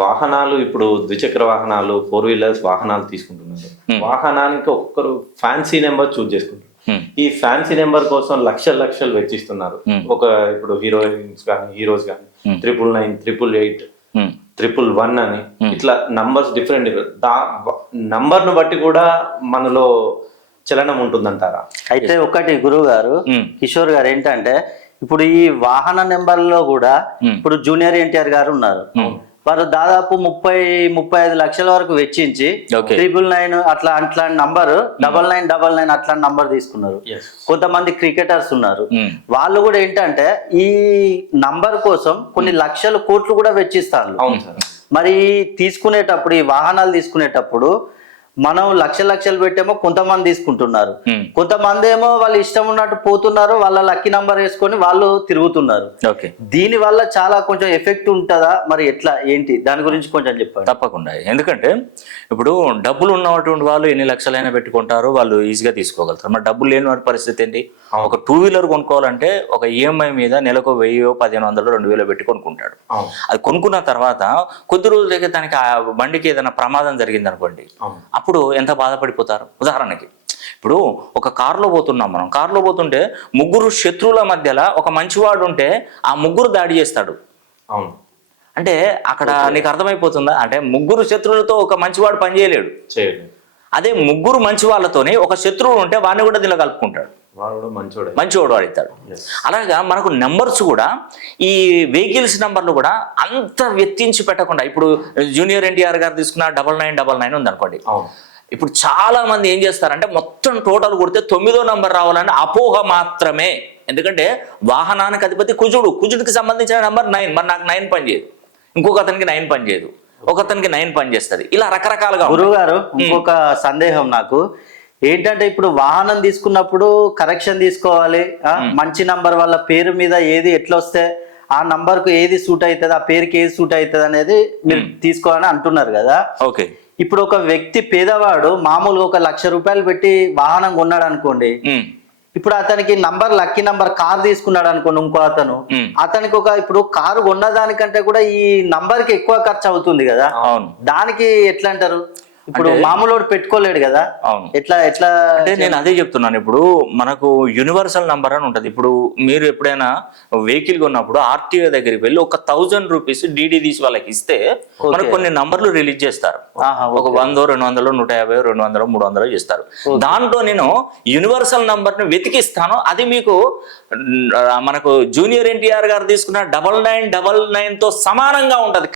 వాహనాలు ఇప్పుడు ద్విచక్ర వాహనాలు 4 వీలర్స్ వాహనాలు తీసుకుంటున్నారు. వాహనానికి ఒక్కరు ఫ్యాన్సీ నెంబర్ చూజ్ చేసుకుంటారు. ఈ ఫ్యాన్సీ నెంబర్ కోసం లక్షలు వెచ్చిస్తున్నారు. ఒక ఇప్పుడు హీరోయిన్స్ కానీ హీరోస్ కానీ 999, 888, 111 అని ఇట్లా నంబర్స్ డిఫరెంట్ నంబర్ ను బట్టి కూడా మనలో చలనం ఉంటుందంటారా? అయితే ఒకటి గురువు గారు, కిషోర్ గారు, ఏంటంటే ఇప్పుడు ఈ వాహన నెంబర్లో కూడా ఇప్పుడు జూనియర్ ఎన్టీఆర్ గారు ఉన్నారు. వారు దాదాపు 30-35 లక్షల వరకు వెచ్చించి 999 అట్లా నంబర్ 9999 అట్లా నంబర్ తీసుకున్నారు. కొంతమంది క్రికెటర్స్ ఉన్నారు, వాళ్ళు కూడా ఏంటంటే ఈ నంబర్ కోసం కొన్ని లక్షల కోట్లు కూడా వెచ్చిస్తారు. మరి తీసుకునేటప్పుడు ఈ వాహనాలు తీసుకునేటప్పుడు మనం లక్షలు పెట్టేమో కొంతమంది తీసుకుంటున్నారు, కొంతమంది ఏమో వాళ్ళు ఇష్టం ఉన్నట్టు పోతున్నారు, వాళ్ళ లక్కీ నంబర్ వేసుకొని వాళ్ళు తిరుగుతున్నారు. దీని వల్ల చాలా కొంచెం ఎఫెక్ట్ ఉంటుందా, మరి ఎట్లా ఏంటి దాని గురించి కొంచెం చెప్పండి. తప్పకుండా. ఎందుకంటే ఇప్పుడు డబ్బులు ఉన్నటువంటి వాళ్ళు ఎన్ని లక్షలైనా పెట్టుకుంటారు, వాళ్ళు ఈజీగా తీసుకోగలుగుతారు. మరి డబ్బులు లేని వారి పరిస్థితి ఏంటి? ఒక 2 వీలర్ కొనుక్కోవాలంటే ఒక ఈఎంఐ మీద నెలకు 1000, 1500, 2000 పెట్టి కొనుక్కుంటాడు. అది కొనుక్కున్న తర్వాత కొద్ది రోజులకే దానికి ఆ బండికి ఏదైనా ప్రమాదం జరిగింది అనుకోండి, అప్పుడు ఎంత బాధపడిపోతారు. ఉదాహరణకి ఇప్పుడు ఒక కారులో పోతున్నాం, మనం కారులో పోతుంటే 3 శత్రువుల మధ్యలో ఒక మంచివాడు ఉంటే ఆ 3 దాడి చేస్తాడు. అంటే అక్కడ నీకు అర్థమైపోతుందా? అంటే 3 శత్రువులతో ఒక మంచివాడు పనిచేయలేడు. అదే 3 మంచి వాళ్ళతోని ఒక శత్రువు ఉంటే వాడిని కూడా దీనిలో కలుపుకుంటాడు, మంచివాడు వాడిస్తాడు. అలాగా మనకు నెంబర్స్ కూడా ఈ వెహికల్స్ నెంబర్లు కూడా అంత వ్యక్తించి పెట్టకుండా, ఇప్పుడు జూనియర్ ఎన్టీఆర్ గారు తీసుకున్న 9999 ఉంది అనుకోండి, ఇప్పుడు చాలా మంది ఏం చేస్తారంటే మొత్తం టోటల్ కొడితే 9వ నంబర్ రావాలని అపోహ మాత్రమే. ఎందుకంటే వాహనానికి అధిపతి కుజుడికి సంబంధించిన నెంబర్ 9, మరి నాకు 9 పనిచేయదు, ఇంకొక అతనికి 9 పనిచేయదు, ఒక అతనికి 9 పనిచేస్తుంది. ఇలా రకరకాలుగా. గురువు గారు, ఇంకొక సందేహం నాకు ఏంటంటే, ఇప్పుడు వాహనం తీసుకున్నప్పుడు కరెక్షన్ తీసుకోవాలి. మంచి నంబర్ వాళ్ళ పేరు మీద ఏది ఎట్లా వస్తే ఆ నంబర్ కు ఏది సూట్ అవుతుంది, ఆ పేరుకి ఏది సూట్ అవుతుంది అనేది మీరు తీసుకోవాలని అంటున్నారు కదా. ఓకే. ఇప్పుడు ఒక వ్యక్తి పేదవాడు మామూలుగా 1 లక్ష రూపాయలు పెట్టి వాహనం కొన్నాడు అనుకోండి, ఇప్పుడు అతనికి నంబర్ లక్కీ నంబర్ కార్ తీసుకున్నాడు అనుకోండి, ఇంకో అతనికి ఇప్పుడు కారు కొన్నదానికంటే కూడా ఈ నంబర్ కి ఎక్కువ ఖర్చు అవుతుంది కదా. దానికి ఎట్లా అంటారు? ఇప్పుడు మామూలు పెట్టుకోలేడు కదా. ఎట్లా అంటే నేను అదే చెప్తున్నాను. ఇప్పుడు మనకు యూనివర్సల్ నంబర్ అని ఉంటది. ఇప్పుడు మీరు ఎప్పుడైనా వెహికల్ కొన్నప్పుడు ఆర్టీఓ దగ్గరికి వెళ్ళి 1000 రూపీస్ డీడీ తీసి వాళ్ళకి ఇస్తే మనకు కొన్ని నంబర్లు రిలీజ్ చేస్తారు. ఒక 100, 200, 150, 200, 300 చేస్తారు. దాంట్లో నేను యూనివర్సల్ నంబర్ ను వెతికిస్తాను. అది మీకు మనకు జూనియర్ ఎన్టీఆర్ గారు తీసుకున్న 9999 తో సమానంగా ఉంటది.